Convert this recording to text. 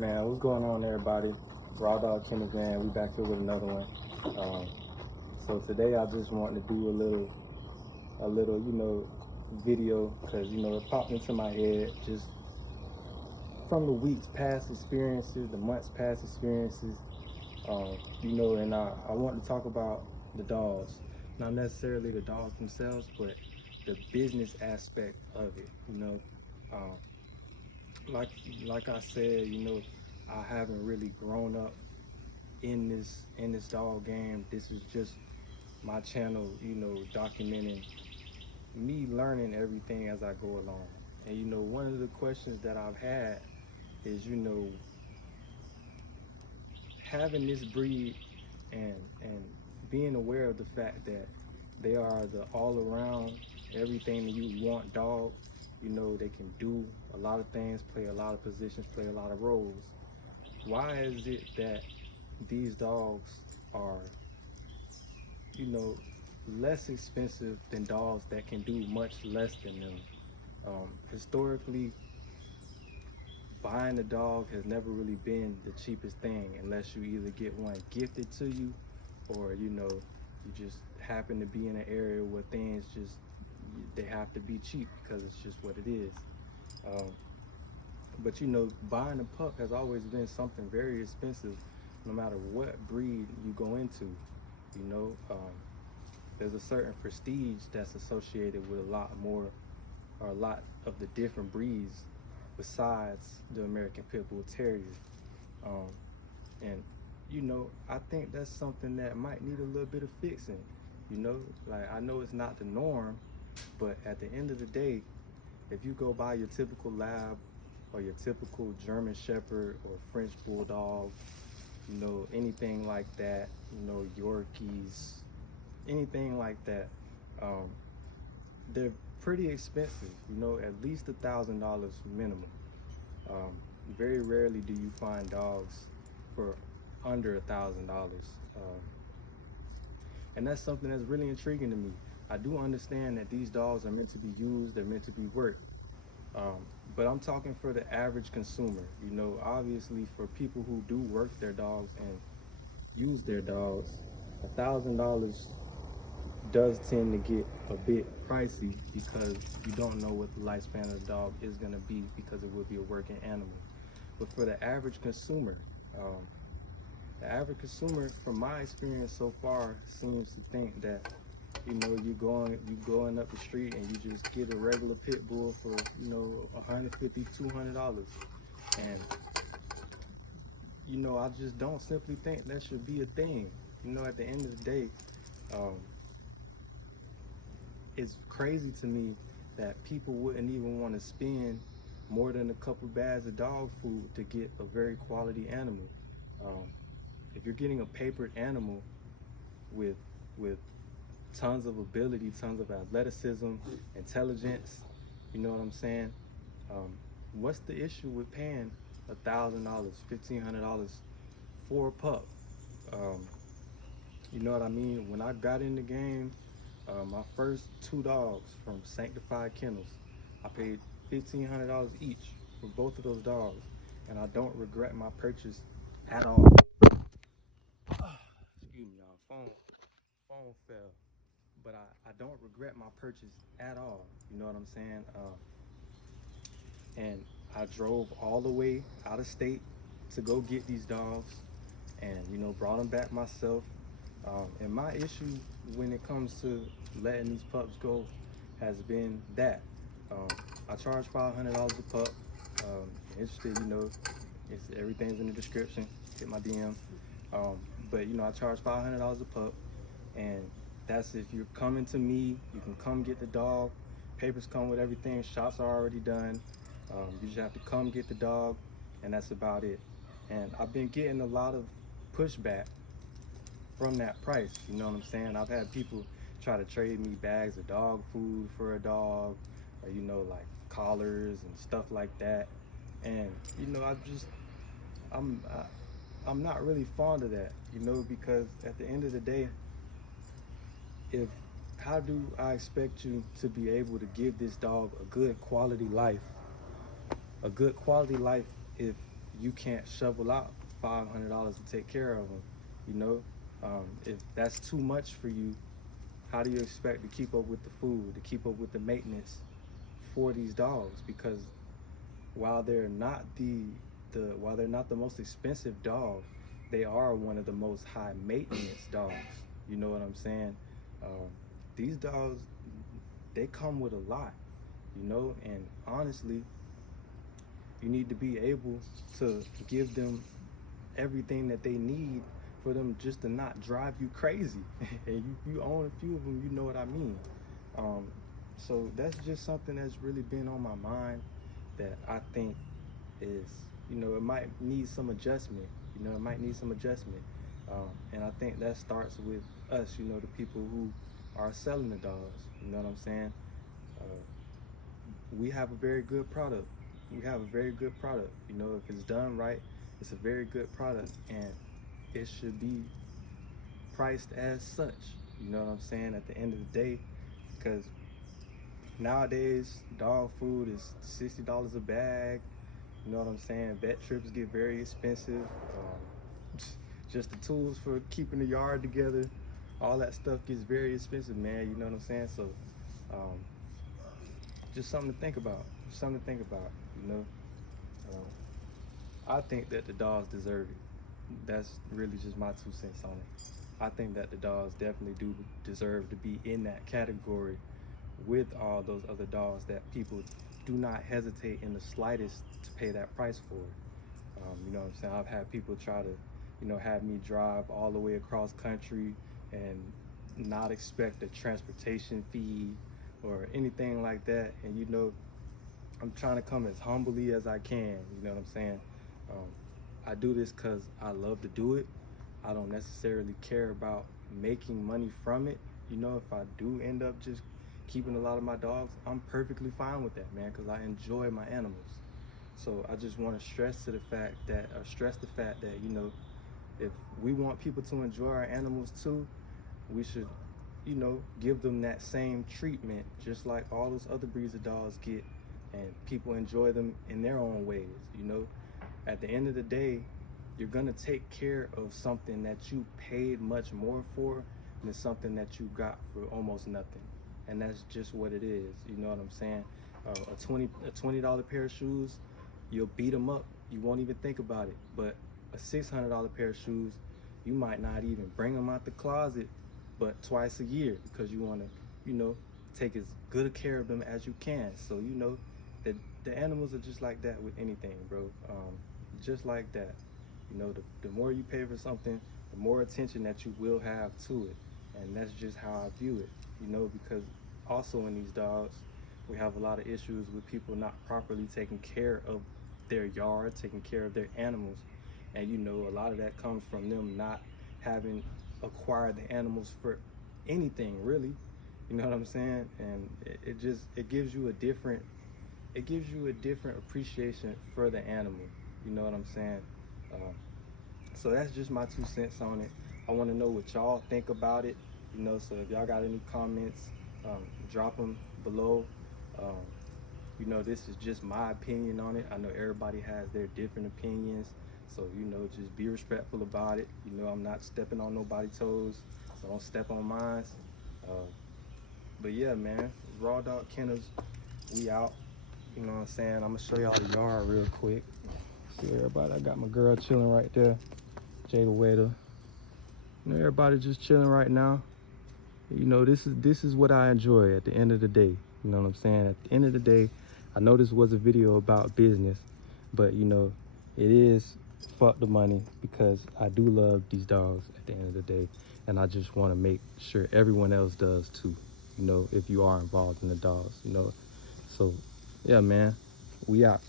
Man, what's going on, everybody? Raw Dog Kenneth, man. We back here with another one. So today I just wanted to do a little, video because it popped into my head just from the weeks past experiences, the months past experiences. And I want to talk about the dogs, not necessarily the dogs themselves, but the business aspect of it. Um, like like I said, I haven't really grown up in this dog game. This is just my channel, documenting me learning everything as I go along. And one of the questions that I've had is, having this breed and being aware of the fact that they are the all around everything that you want dog. They can do a lot of things, play a lot of positions, play a lot of roles. Why is it that these dogs are, you know, less expensive than dogs that can do much less than them? Historically, buying a dog has never really been the cheapest thing unless you either get one gifted to you or, you just happen to be in an area where things just, they have to be cheap because it's just what it is. Um, but buying a pup has always been something very expensive, no matter what breed you go into. You know, um, there's a certain prestige that's associated with a lot more, or a lot of the different breeds besides the American Pit Bull Terrier. Um, and I think that's something that might need a little bit of fixing. Like, I know it's not the norm, but at the end of the day, if you go buy your typical lab or your typical German Shepherd or French Bulldog, anything like that, Yorkies, anything like that, um, they're pretty expensive, at least $1,000 minimum. Um, Very rarely do you find dogs for under $1,000. And that's something that's really intriguing to me. I do understand that these dogs are meant to be used, they're meant to be worked. But I'm talking for the average consumer. Obviously for people who do work their dogs and use their dogs, $1,000 does tend to get a bit pricey because you don't know what the lifespan of the dog is going to be, because it will be a working animal. But for um, the average consumer, from my experience so far, seems to think that you going up the street and you just get a regular pit bull for $150, $200, and I just don't simply think that should be a thing. At the end of the day, um, it's crazy to me that people wouldn't even want to spend more than a couple bags of dog food to get a very quality animal. Um, if you're getting a papered animal with with tons of ability, tons of athleticism, intelligence, you know what I'm saying? Um, what's the issue with paying $1,000, $1,500 for a pup? Um, you know what I mean? When I got in the game, my first two dogs from Sanctified Kennels, I paid $1,500 each for both of those dogs, and I don't regret my purchase at all. Excuse me, y'all. Phone fell, but I don't regret my purchase at all. You know what I'm saying? And I drove all the way out of state to go get these dogs, and brought them back myself. And my issue when it comes to letting these pups go has been that um, I charge $500 a pup. Interested, it's everything's in the description. Hit my DM. Um, but I charge $500 a pup, and that's if you're coming to me. You can come get the dog. Papers come with everything. Shots are already done. You just have to come get the dog, and that's about it. And I've been getting a lot of pushback from that price. You know what I'm saying? I've had people try to trade me bags of dog food for a dog, or like collars and stuff like that. And I'm I'm not really fond of that, because at the end of the day, if how do I expect you to be able to give this dog a good quality life if you can't shovel out $500 to take care of them. You know, if that's too much for you, how do you expect to keep up with the food, to keep up with the maintenance for these dogs? Because while they're not while they're not the most expensive dog, they are one of the most high maintenance dogs. You know what I'm saying? Um, these dogs, they come with a lot, you know, and honestly, you need to be able to give them everything that they need for them just to not drive you crazy. And you own a few of them, you know what I mean. Um, so that's just something that's really been on my mind that I think is, you know, it might need some adjustment. You know, it might need some adjustment. And I think that starts with us, you know, the people who are selling the dogs. You know what I'm saying? Uh, we have a very good product. We have a very good product. You know, if it's done right, it's a very good product, and it should be priced as such. You know what I'm saying? At the end of the day, because nowadays dog food is $60 a bag. You know what I'm saying? Vet trips get very expensive. Just the tools for keeping the yard together, all that stuff gets very expensive, man. You know what I'm saying? So, um, just something to think about. Just something to think about. You know, I think that the dogs deserve it. That's really just my 2 cents on it. I think that the dogs definitely do deserve to be in that category with all those other dogs that people do not hesitate in the slightest to pay that price for it. You know what I'm saying? I've had people try to, you know, have me drive all the way across country and not expect a transportation fee or anything like that. And, you know, I'm trying to come as humbly as I can. You know what I'm saying? Um, I do this because I love to do it. I don't necessarily care about making money from it. You know, if I do end up just keeping a lot of my dogs, I'm perfectly fine with that, man, because I enjoy my animals. So I just want to stress the fact that, you know, if we want people to enjoy our animals too, we should, you know, give them that same treatment, just like all those other breeds of dogs get, and people enjoy them in their own ways. You know, at the end of the day, you're gonna take care of something that you paid much more for than something that you got for almost nothing, and that's just what it is. You know what I'm saying? A $20 pair of shoes, you'll beat them up. You won't even think about it. But a $600 pair of shoes, you might not even bring them out the closet, but twice a year, because you want to, you know, take as good a care of them as you can. So, you know, the animals are just like that with anything, bro. Just like that. You know, the more you pay for something, the more attention that you will have to it. And that's just how I view it, you know, because also in these dogs, we have a lot of issues with people not properly taking care of their yard, taking care of their animals. And, you know, a lot of that comes from them not having acquired the animals for anything, really. You know what I'm saying? And it gives you a different appreciation for the animal. You know what I'm saying? Um, so that's just my 2 cents on it. I want to know what y'all think about it. You know, so if y'all got any comments, drop them below. Um, you know, this is just my opinion on it. I know everybody has their different opinions. So, you know, just be respectful about it. You know, I'm not stepping on nobody's toes, so don't step on mine. Uh, but yeah, man, Raw Dog Kennels, we out. You know what I'm saying? I'm gonna show y'all the yard real quick. See everybody, I got my girl chilling right there, Jada Waiter. You know, everybody just chilling right now. You know, this is what I enjoy at the end of the day. You know what I'm saying? At the end of the day, I know this was a video about business, but you know, it is fuck the money, because I do love these dogs at the end of the day, and I just want to make sure everyone else does too. You know, if you are involved in the dogs, you know. So yeah, man, we out.